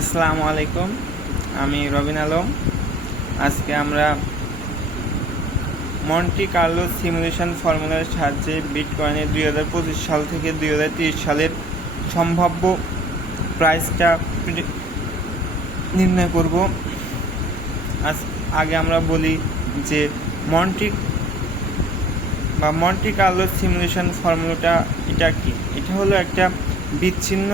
আসসালামু আলাইকুম, আমি রবিন আলম। আজকে আমরা মন্টি কার্লো সিমুলেশন ফর্মুলার সাহায্যে বিটকয়েনের 2025 সাল থেকে 2030 সালের সম্ভাব্য প্রাইসটা নির্ণয় করব। আগে আমরা বলি যে মন্টি কার্লো সিমুলেশন ফর্মুলাটা এটা কি। এটা হলো একটা বিচ্ছিন্ন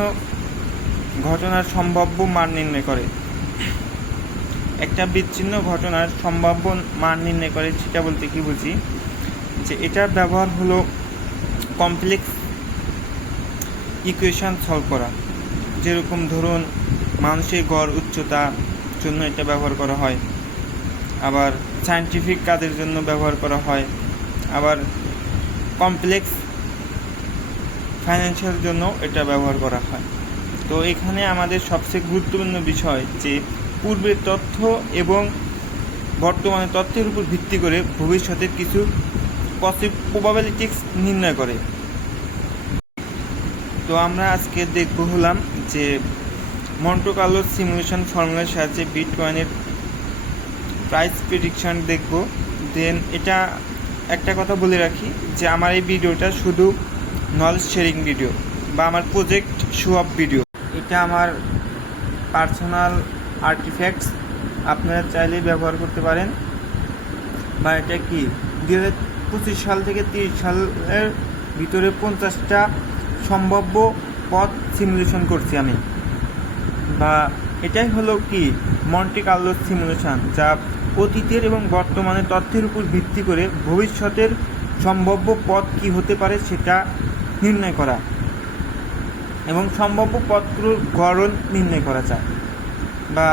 ঘটনার সম্ভাব্য মান নির্ণয় করে। একটা বিচ্ছিন্ন ঘটনার সম্ভাব্য মান নির্ণয় করে সেটা বলতে কি বুঝি, যে এটার ব্যবহার হলো কমপ্লেক্স ইকুয়েশন সলভ করা। যেরকম ধরুন মানুষের গড় উচ্চতার জন্য এটা ব্যবহার করা হয়, আবার সায়েন্টিফিক কাজের জন্য ব্যবহার করা হয়, আবার কমপ্লেক্স ফাইন্যান্সিয়াল জন্য এটা ব্যবহার করা হয়। তো এখানে আমাদের সবচেয়ে গুরুত্বপূর্ণ বিষয় যে পূর্বের তথ্য এবং বর্তমানের তথ্যের উপর ভিত্তি করে ভবিষ্যতের কিছু প্রবাবিলিটিস নির্ণয় করে। তো আমরা আজকে দেখব হলাম যে মন্টি কার্লো সিমুলেশন ফর্মুলার সাহায্যে বিটকয়েনের প্রাইস প্রেডিকশন দেখব। দেন এটা একটা কথা বলে রাখি যে আমার এই ভিডিওটা শুধু নলেজ শেয়ারিং ভিডিও বা আমার প্রজেক্ট শো অফ ভিডিও। এটা আমার পার্সোনাল আর্টিফ্যাক্টস, আপনারা চাইলে ব্যবহার করতে পারেন। বা এটা কি 2025 সাল থেকে 30 সালের ভিতরে 50টা সম্ভাব্য পথ সিমুলেশন করছি আমি। বা এটাই হলো কি মন্টি কার্লো সিমুলেশন, যা অতীতের এবং বর্তমানের তথ্যের উপর ভিত্তি করে ভবিষ্যতের সম্ভাব্য পথ কি হতে পারে সেটা নির্ণয় করা এবং সম্ভাব্য পথগুলোর গড়ন নির্ণয় করা যায়। বা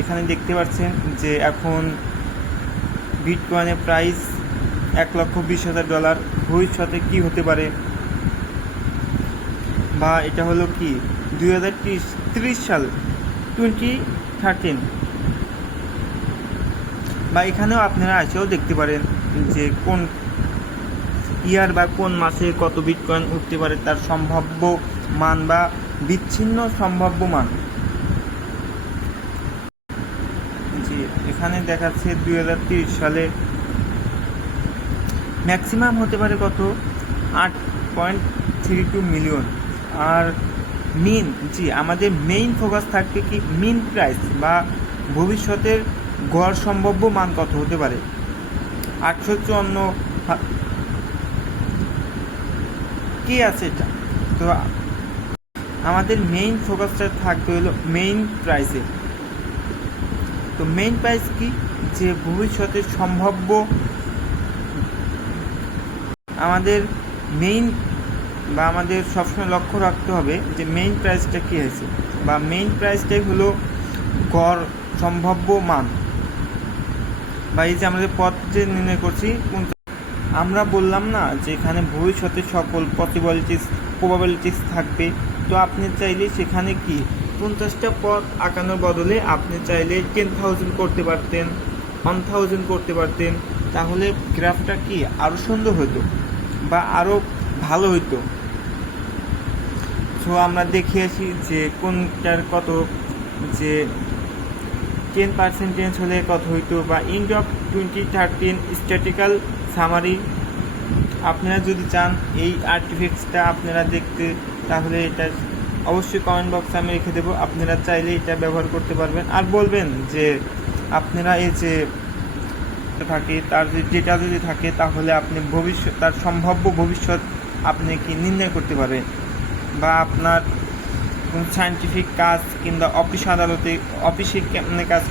এখানে দেখতে পাচ্ছেন যে এখন বিটকয়েনের প্রাইস $1,20,000, ভবিষ্যতে কি হতে পারে। বা এটা হলো কি 2030 সাল 2013। বা এখানেও আপনারা এসেও দেখতে পারেন যে কোন ইয়ার বা কোন মাসে কত বিটকয়েন উঠতে পারে, তার সম্ভাব্য মান বা বিচ্ছিন্ন সম্ভাব্য মান। জি, এখানে দেখাচ্ছে 2030 সালে ম্যাক্সিমাম হতে পারে কত 8.32 মিলিয়ন। আর মিন, জি আমাদের মেইন ফোকাস থাকবে কি মিন প্রাইস বা ভবিষ্যতের গড় সম্ভাব্য মান কত হতে পারে। 854 কি আছে এটা। তো আমাদের মেইন ফোকাসটা থাকবে হলো মেইন প্রাইসে। তো মেইন প্রাইস কি, যে ভবিষ্যতের সম্ভাব্য আমাদের মেইন বা আমাদের সবসময় লক্ষ্য রাখতে হবে যে মেইন প্রাইসটা কী হয়েছে। বা মেইন প্রাইসটাই হলো গড় সম্ভাব্য মান। বা এই যে আমাদের পথ যে নির্ণয় করছি, আমরা বললাম না যে এখানে ভবিষ্যতে সকল প্রবাবিলিটিস থাকবে। তো আপনি চাইলে সেখানে কি 50টা পথ আঁকানোর বদলে আপনি চাইলে 10,000 করতে পারতেন, 1,000 করতে পারতেন। তাহলে গ্রাফটা কি আরও সুন্দর হতো বা আরও ভালো হতো। সো আমরা দেখিয়েছি যে কোনটার কত, যে 10% হলে কত হইতো। বা এন্ড অফ 2013 স্ট্যাটিক্যাল সামারি। আপনারা যদি চান এই আর্টিফ্যাক্টসটা আপনারা দেখতে, তাহলে এটা অবশ্যই কমেন্ট বক্সে আমি রেখে দেবো। আপনারা চাইলে এটা ব্যবহার করতে পারবেন আর বলবেন যে আপনারা এই যে থাকে তার যেটা যদি থাকে তাহলে আপনি তার সম্ভাব্য ভবিষ্যৎ আপনি কি নির্ণয় করতে পারবেন। বা আপনার কোন সায়েন্টিফিক কাজ কিংবা অফিসে কেমন কাজ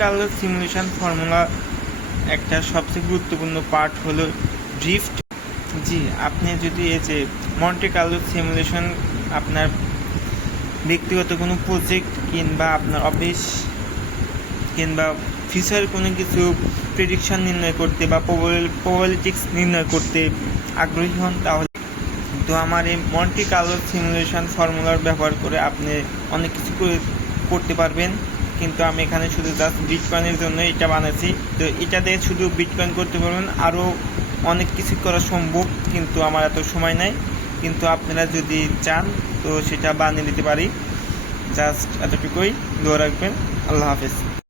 কার্লো সিমুলেশন ফর্মুলা একটা সবচেয়ে গুরুত্বপূর্ণ পার্ট হলো ড্রিফট। জি, আপনি যদি এই যে মন্টি কার্লো সিমুলেশন আপনার ব্যক্তিগত কোনো প্রজেক্ট কিংবা আপনার অফিস কিংবা ফিউচার কোনো কিছু প্রেডিকশন নির্ণয় করতে বা প্রবাবিলিটিক্স নির্ণয় করতে আগ্রহী হন, তাহলে তো আমার এই মন্টি কার্লো সিমুলেশন ফর্মুলার ব্যবহার করে আপনি অনেক কিছু করতে পারবেন। কিন্তু আমি এখানে শুধু জাস্ট বিটকয়েনের জন্য এটা বানাচ্ছি। তো এটা দিয়ে শুধু বিটকয়েন করতে পারবেন, আরও অনেক কিছু করা সম্ভব, কিন্তু আমার এত সময় নাই। কিন্তু আপনারা যদি চান তো সেটা বানিয়ে দিতে পারি। জাস্ট এতটুকুই, দোয়া রাখবেন। আল্লাহ হাফেজ।